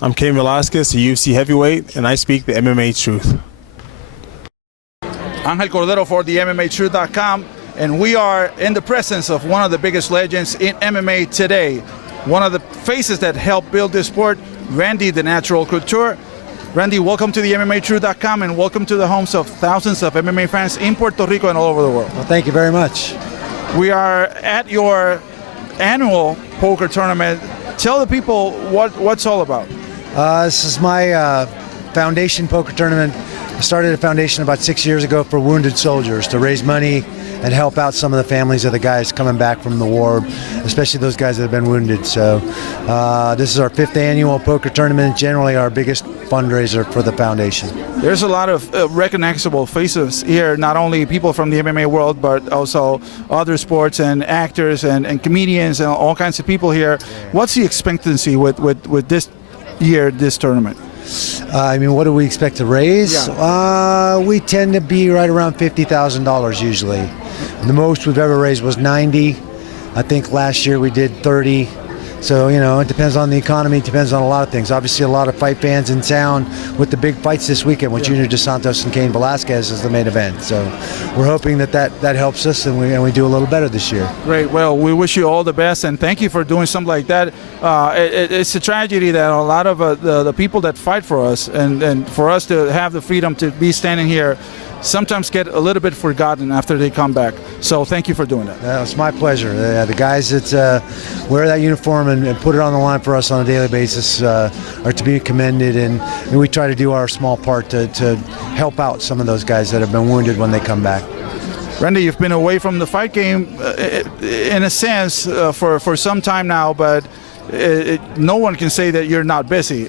I'm Cain Velasquez, a UFC heavyweight, and I speak the MMA Truth. Angel Cordero for the MMATruth.com, and we are in the presence of one of the biggest legends in MMA today. One of the faces that helped build this sport, Randy "The Natural" Couture. Randy, welcome to the MMATruth.com and welcome to the homes of thousands of MMA fans in Puerto Rico and all over the world. Well, thank you very much. We are at your annual poker tournament. Tell the people what's all about. This is my foundation poker tournament. I started a foundation about 6 years ago for wounded soldiers to raise money and help out some of the families of the guys coming back from the war, especially those guys that have been wounded. So this is our 5th annual poker tournament, generally our biggest fundraiser for the foundation. There's a lot of recognizable faces here, not only people from the MMA world, but also other sports and actors and comedians and all kinds of people here. What's the expectancy with this year, this tournament? I mean, what do we expect to raise? Yeah. We tend to be right around $50,000 usually. The most we've ever raised was 90. I think last year we did 30. So, you know, it depends on the economy, it depends on a lot of things. Obviously, a lot of fight fans in town with the big fights this weekend with Junior Dos Santos and Cain Velasquez as the main event. So we're hoping that helps us and we do a little better this year. Great. Well, we wish you all the best and thank you for doing something like that. It's a tragedy that a lot of the people that fight for us and for us to have the freedom to be standing here sometimes get a little bit forgotten after they come back. So thank you for doing that. It's my pleasure. The guys that wear that uniform and put it on the line for us on a daily basis are to be commended, and we try to do our small part to help out some of those guys that have been wounded when they come back. Randy, you've been away from the fight game in a sense for some time now, but no one can say that you're not busy.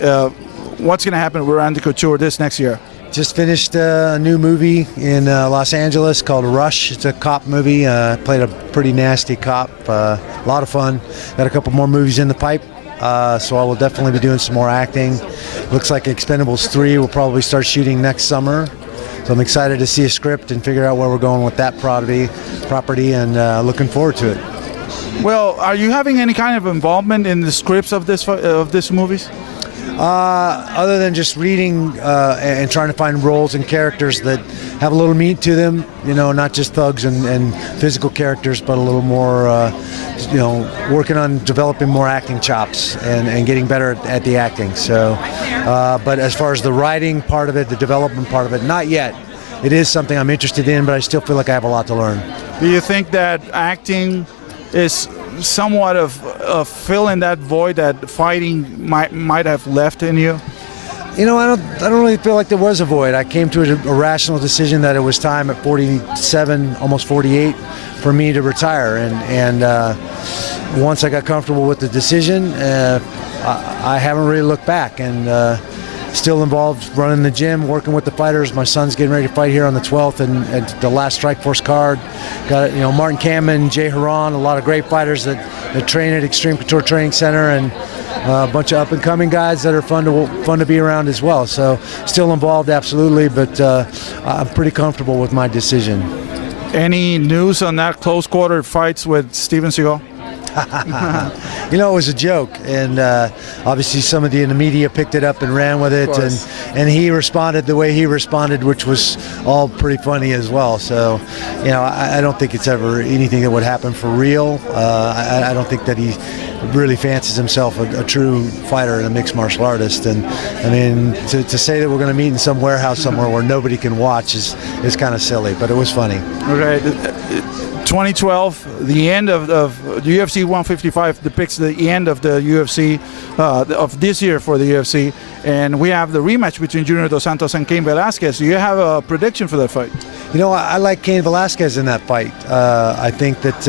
What's going to happen with Randy Couture this next year? Just finished a new movie in Los Angeles called Rush. It's a cop movie. Played a pretty nasty cop. A lot of fun. Got a couple more movies in the pipe. So I will definitely be doing some more acting. Looks like Expendables 3 will probably start shooting next summer. So I'm excited to see a script and figure out where we're going with that property and looking forward to it. Well, are you having any kind of involvement in the scripts of this movies? Other than just reading and trying to find roles and characters that have a little meat to them, you know, not just thugs and physical characters, but a little more, you know, working on developing more acting chops and getting better at the acting. So, but as far as the writing part of it, the development part of it, not yet. It is something I'm interested in, but I still feel like I have a lot to learn. Do you think that acting is somewhat of filling that void that fighting might have left in you? You know, I don't really feel like there was a void. I came to a rational decision that it was time at 47, almost 48, for me to retire. And once I got comfortable with the decision, I haven't really looked back. And still involved running the gym, working with the fighters. My son's getting ready to fight here on the 12th and at the last Strikeforce card. Got, you know, Martin Kamen, Jay Haran, a lot of great fighters that train at Xtreme Couture Training Center, and a bunch of up-and-coming guys that are fun to be around as well. So still involved, absolutely, but I'm pretty comfortable with my decision. Any news on that close quarter fights with Steven Seagal? You know, it was a joke, and obviously some of the media picked it up and ran with it, and he responded the way he responded, which was all pretty funny as well. So, you know, I don't think it's ever anything that would happen for real. I don't think that he really fancies himself a true fighter and a mixed martial artist. And I mean, to say that we're going to meet in some warehouse somewhere where nobody can watch is kind of silly, but it was funny. Okay. 2012, the end of the UFC 155 depicts the end of the UFC of this year for the UFC, and we have the rematch between Junior Dos Santos and Cain Velasquez. Do you have a prediction for that fight? You know, I like Cain Velasquez in that fight. I think that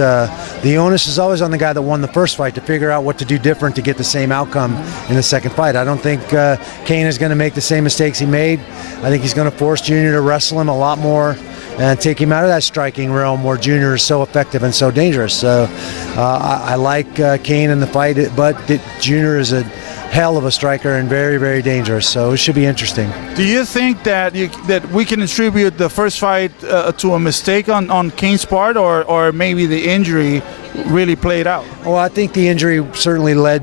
the onus is always on the guy that won the first fight to figure out what to do different to get the same outcome in the second fight. I don't think Cain is going to make the same mistakes he made. I think he's going to force Junior to wrestle him a lot more and take him out of that striking realm where Junior is so effective and so dangerous. So I like Cain in the fight, but Junior is a hell of a striker and very, very dangerous. So it should be interesting. Do you think that we can attribute the first fight to a mistake on Cain's part, or maybe the injury really played out? Well, I think the injury certainly led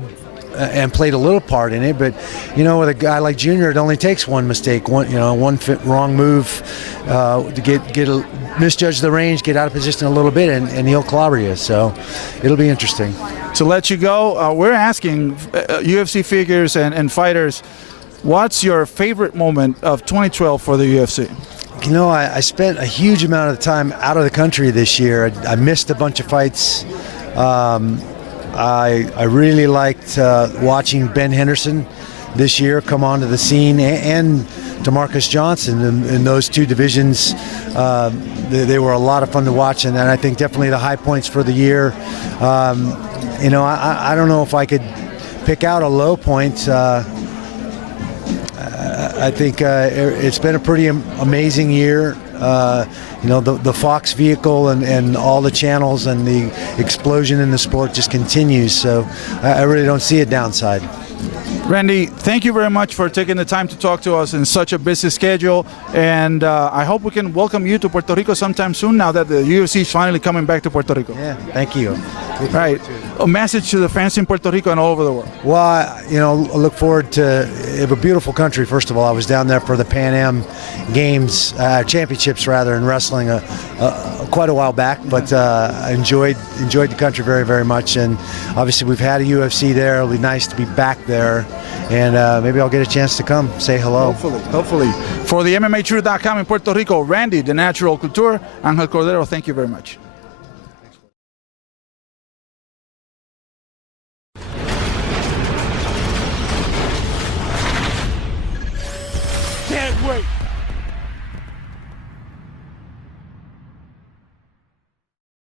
and played a little part in it. But with a guy like Junior, it only takes one mistake, one wrong move to misjudge the range, get out of position a little bit, and he'll clobber you. So it'll be interesting. To let you go, we're asking UFC figures and fighters, what's your favorite moment of 2012 for the UFC? I spent a huge amount of time out of the country this year. I missed a bunch of fights. I really liked watching Ben Henderson this year come onto the scene, and DeMarcus Johnson in those two divisions. They were a lot of fun to watch, and I think definitely the high points for the year. I don't know if I could pick out a low point. I think it's been a pretty amazing year. The Fox vehicle and all the channels and the explosion in the sport just continues. So I really don't see a downside. Randy, thank you very much for taking the time to talk to us in such a busy schedule, and I hope we can welcome you to Puerto Rico sometime soon now that the UFC is finally coming back to Puerto Rico. Yeah, thank you. All right, a message to the fans in Puerto Rico and all over the world. Well, I look forward to a beautiful country. First of all, I was down there for the Pan Am Games, championships rather, in wrestling quite a while back, but I enjoyed the country very, very much, and obviously we've had a UFC there. It'll be nice to be back there, and maybe I'll get a chance to come say hello. Hopefully. For the MMA Truth.com in Puerto Rico, Randy, the Natural Couture, Angel Cordero, thank you very much.